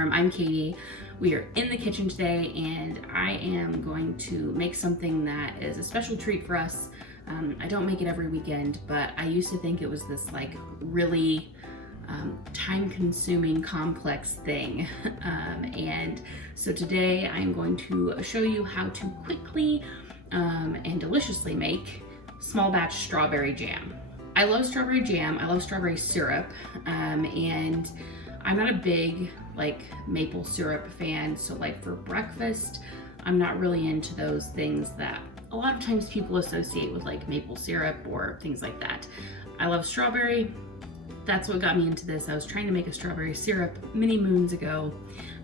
Farm. I'm Katie. We are in the kitchen today and I am going to make something that is a special treat for us. I don't make it every weekend, but I used to think it was this like really time-consuming, complex thing. And so today I'm going to show you how to quickly and deliciously make small batch strawberry jam. I love strawberry jam, I love strawberry syrup, and I'm not a big like maple syrup fan, so like for breakfast, I'm not really into those things that a lot of times people associate with like maple syrup or things like that. I love strawberry. That's what got me into this. I was trying to make a strawberry syrup many moons ago,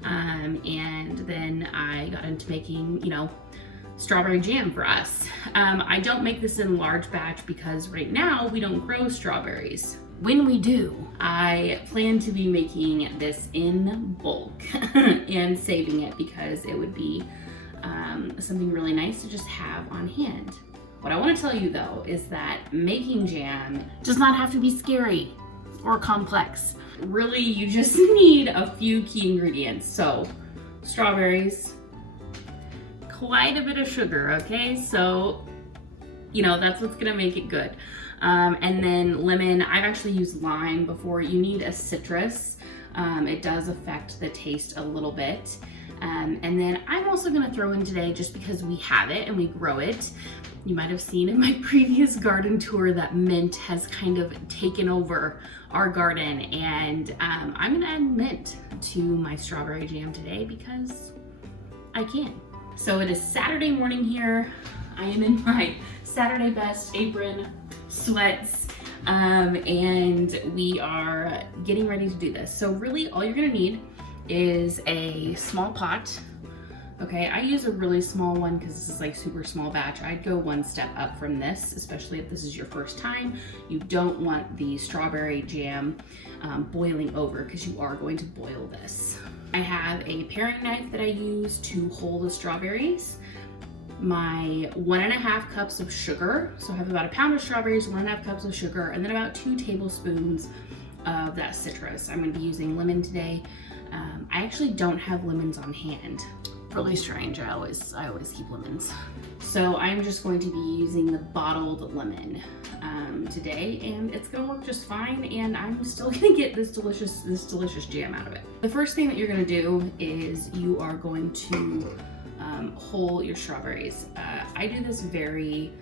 and then I got into making, strawberry jam for us. I don't make this in large batch because right now we don't grow strawberries. When we do, I plan to be making this in bulk and saving it because it would be something really nice to just have on hand. What I want to tell you though is that making jam does not have to be scary or complex. Really, you just need a few key ingredients. So strawberries, quite a bit of sugar, okay? So, that's what's gonna make it good. And then lemon. I've actually used lime before. You need a citrus. It does affect the taste a little bit. And then I'm also gonna throw in today, just because we have it and we grow it, you might have seen in my previous garden tour that mint has kind of taken over our garden, and I'm gonna add mint to my strawberry jam today because I can. So it is Saturday morning here. I am in my Saturday best apron, sweats, and we are getting ready to do this. So really all you're gonna need is a small pot. Okay, I use a really small one because this is like super small batch. I'd go one step up from this, especially if this is your first time. You don't want the strawberry jam boiling over because you are going to boil this. I have a paring knife that I use to hold the strawberries, my 1.5 cups of sugar. So I have about a pound of strawberries, 1.5 cups of sugar, and then about 2 tablespoons of that citrus. I'm gonna be using lemon today. I actually don't have lemons on hand. Really strange, I always keep lemons. So I'm just going to be using the bottled lemon today, and it's gonna work just fine, and I'm still gonna get this delicious jam out of it. The first thing that you're gonna do is you are going to hull your strawberries. I do this very,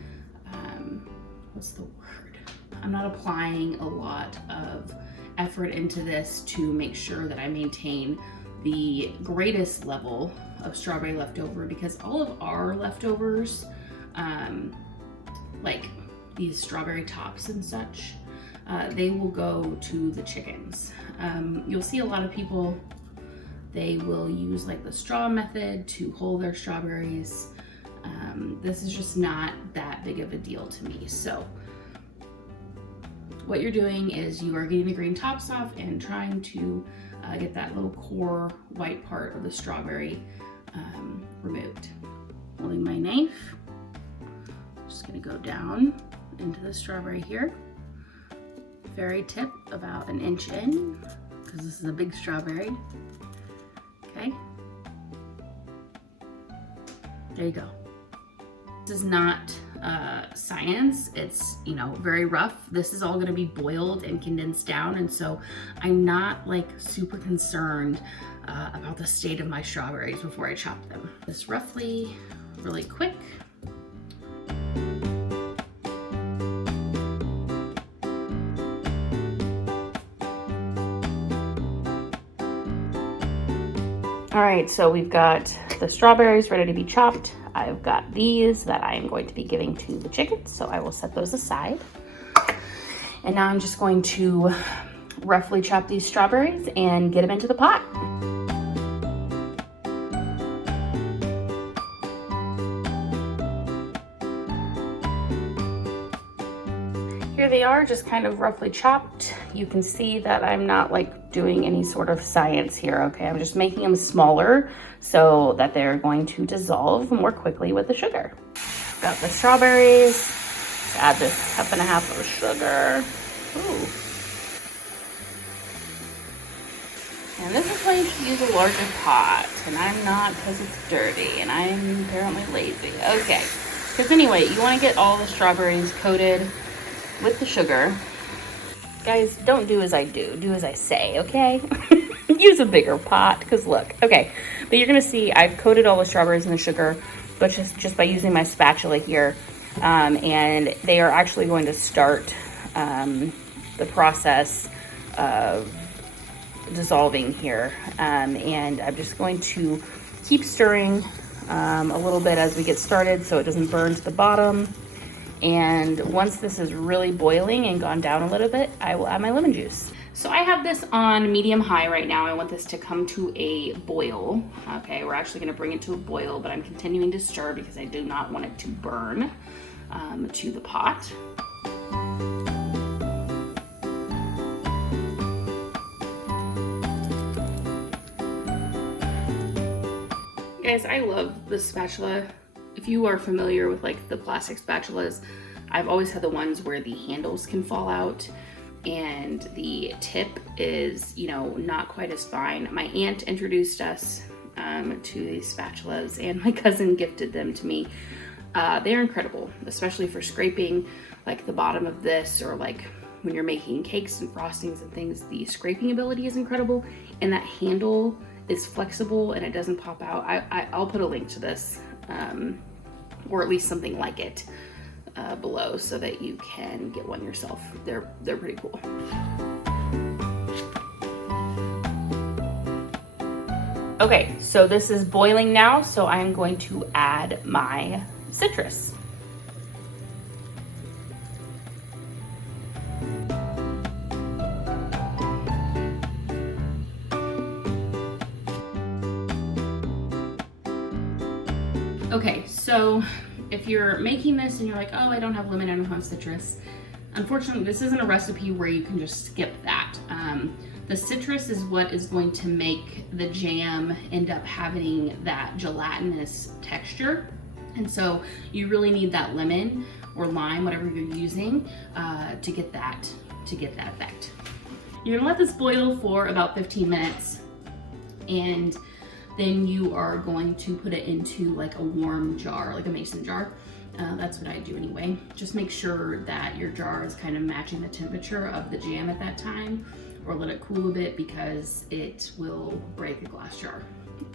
what's the word? I'm not applying a lot of effort into this to make sure that I maintain the greatest level of strawberry leftover, because all of our leftovers, like these strawberry tops and such, they will go to the chickens. You'll see a lot of people, they will use like the straw method to hull their strawberries. This is just not that big of a deal to me. So what you're doing is you are getting the green tops off and trying to get that little core white part of the strawberry removed. Holding my knife, just gonna go down into the strawberry here. Very tip, about 1 inch in, because this is a big strawberry. Okay, there you go. This is not science. It's, very rough. This is all gonna be boiled and condensed down, and so I'm not like super concerned about the state of my strawberries before I chop them. This roughly, really quick. All right, so we've got the strawberries ready to be chopped. I've got these that I am going to be giving to the chickens, so I will set those aside. And now I'm just going to roughly chop these strawberries and get them into the pot. Here they are, just kind of roughly chopped. You can see that I'm not like doing any sort of science here, okay? I'm just making them smaller so that they're going to dissolve more quickly with the sugar. Got the strawberries, add this 1.5 cups of sugar. Ooh. And this is why you should use a larger pot. And I'm not, because it's dirty. And I'm apparently lazy. Okay. Because anyway, you want to get all the strawberries coated with the sugar. Guys, don't do as I do. Do as I say, okay? Use a bigger pot, because look. Okay. But you're going to see I've coated all the strawberries in the sugar, but just by using my spatula here. And they are actually going to start the process of dissolving here, and I'm just going to keep stirring a little bit as we get started so it doesn't burn to the bottom. And once this is really boiling and gone down a little bit, I will add my lemon juice. So I have this on medium high right now. I want this to come to a boil. Okay, we're actually going to bring it to a boil, but I'm continuing to stir because I do not want it to burn to the pot. Guys, I love this spatula. If you are familiar with like the plastic spatulas, I've always had the ones where the handles can fall out and the tip is, you know, not quite as fine. My aunt introduced us to these spatulas, and my cousin gifted them to me. They're incredible, especially for scraping like the bottom of this, or like when you're making cakes and frostings and things. The scraping ability is incredible, and that handle is flexible and it doesn't pop out. I'll put a link to this, or at least something like it below, so that you can get one yourself. They're pretty cool. Okay, so this is boiling now, so I'm going to add my citrus. Okay, so if you're making this and you're like, oh, I don't have lemon, I don't have citrus, unfortunately, this isn't a recipe where you can just skip that. The citrus is what is going to make the jam end up having that gelatinous texture. And so you really need that lemon or lime, whatever you're using, to get that effect. You're gonna let this boil for about 15 minutes, and then you are going to put it into like a warm jar, like a mason jar. That's what I do anyway. Just make sure that your jar is kind of matching the temperature of the jam at that time, or let it cool a bit because it will break a glass jar.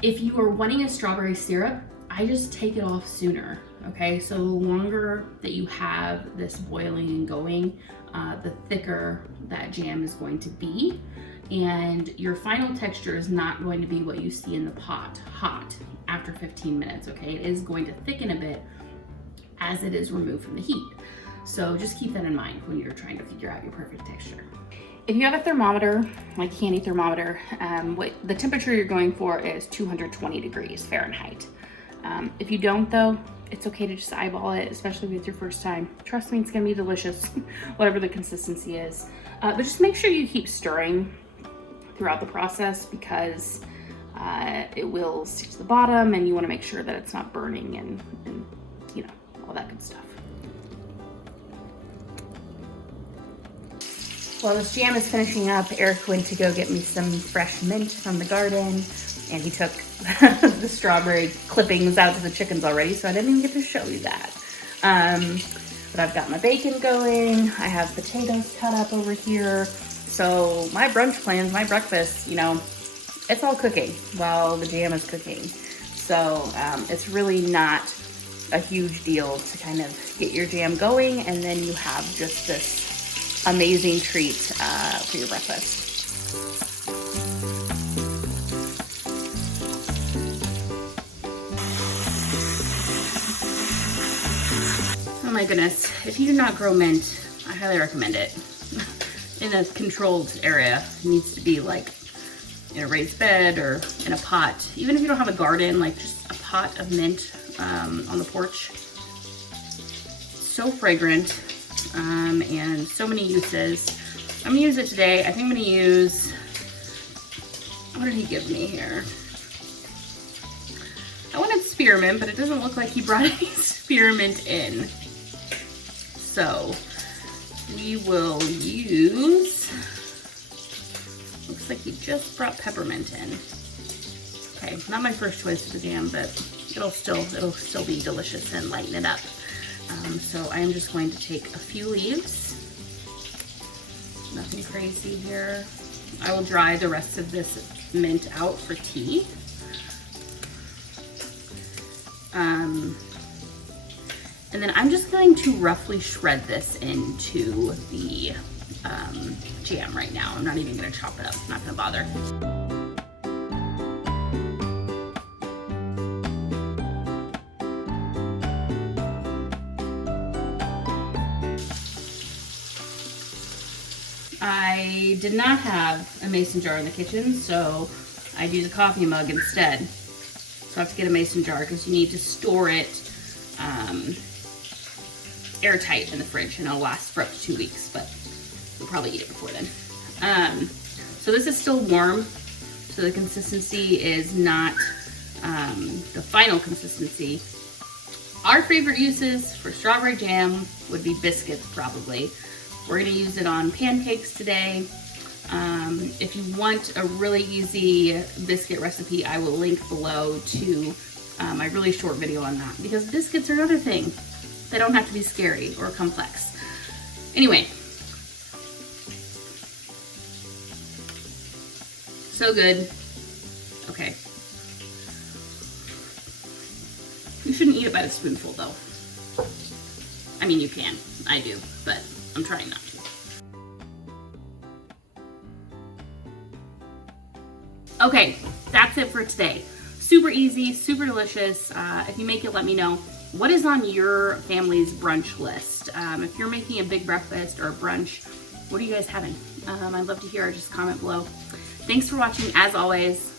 If you are wanting a strawberry syrup, I just take it off sooner, okay? So the longer that you have this boiling and going, the thicker that jam is going to be. And your final texture is not going to be what you see in the pot hot after 15 minutes, okay? It is going to thicken a bit as it is removed from the heat. So just keep that in mind when you're trying to figure out your perfect texture. If you have a thermometer, like handy thermometer, what the temperature you're going for is 220 degrees Fahrenheit. If you don't though, it's okay to just eyeball it, especially if it's your first time. Trust me, it's gonna be delicious, whatever the consistency is. But just make sure you keep stirring throughout the process, because it will stick to the bottom, and you wanna make sure that it's not burning and you know, all that good stuff. While this jam is finishing up, Eric went to go get me some fresh mint from the garden, and he took the strawberry clippings out to the chickens already, so I didn't even get to show you that. But I've got my bacon going, I have potatoes cut up over here, so my brunch plans, my breakfast, you know, it's all cooking while the jam is cooking. So it's really not a huge deal to kind of get your jam going, and then you have just this amazing treat for your breakfast. Oh my goodness, if you do not grow mint, I highly recommend it. In a controlled area. It needs to be like in a raised bed or in a pot. Even if you don't have a garden, like just a pot of mint on the porch. So fragrant. And so many uses. I'm gonna use it today. I think I'm gonna use, what did he give me here? I wanted spearmint, but it doesn't look like he brought any spearmint in. So we will use, looks looks like he just brought peppermint in. Okay, not my first choice of the jam, but it'll still be delicious and lighten it up. So I am just going to take a few leaves. Nothing crazy here. I will dry the rest of this mint out for tea. And then I'm just going to roughly shred this into the jam right now. I'm not even gonna chop it up, I'm not gonna bother. I did not have a mason jar in the kitchen, so I'd use a coffee mug instead. So I have to get a mason jar because you need to store it airtight in the fridge, and it'll last for up to 2 weeks, but we'll probably eat it before then. So this is still warm, so the consistency is not the final consistency. Our favorite uses for strawberry jam would be biscuits, probably. We're gonna use it on pancakes today. If you want a really easy biscuit recipe, I will link below to my really short video on that, because biscuits are another thing. They don't have to be scary or complex. Anyway, so good. Okay. You shouldn't eat it by the spoonful though. I mean, you can, I do, but I'm trying not to. Okay, that's it for today. Super easy, super delicious. If you make it, let me know. What is on your family's brunch list? If you're making a big breakfast or a brunch, what are you guys having? I'd love to hear, just comment below. Thanks for watching, as always.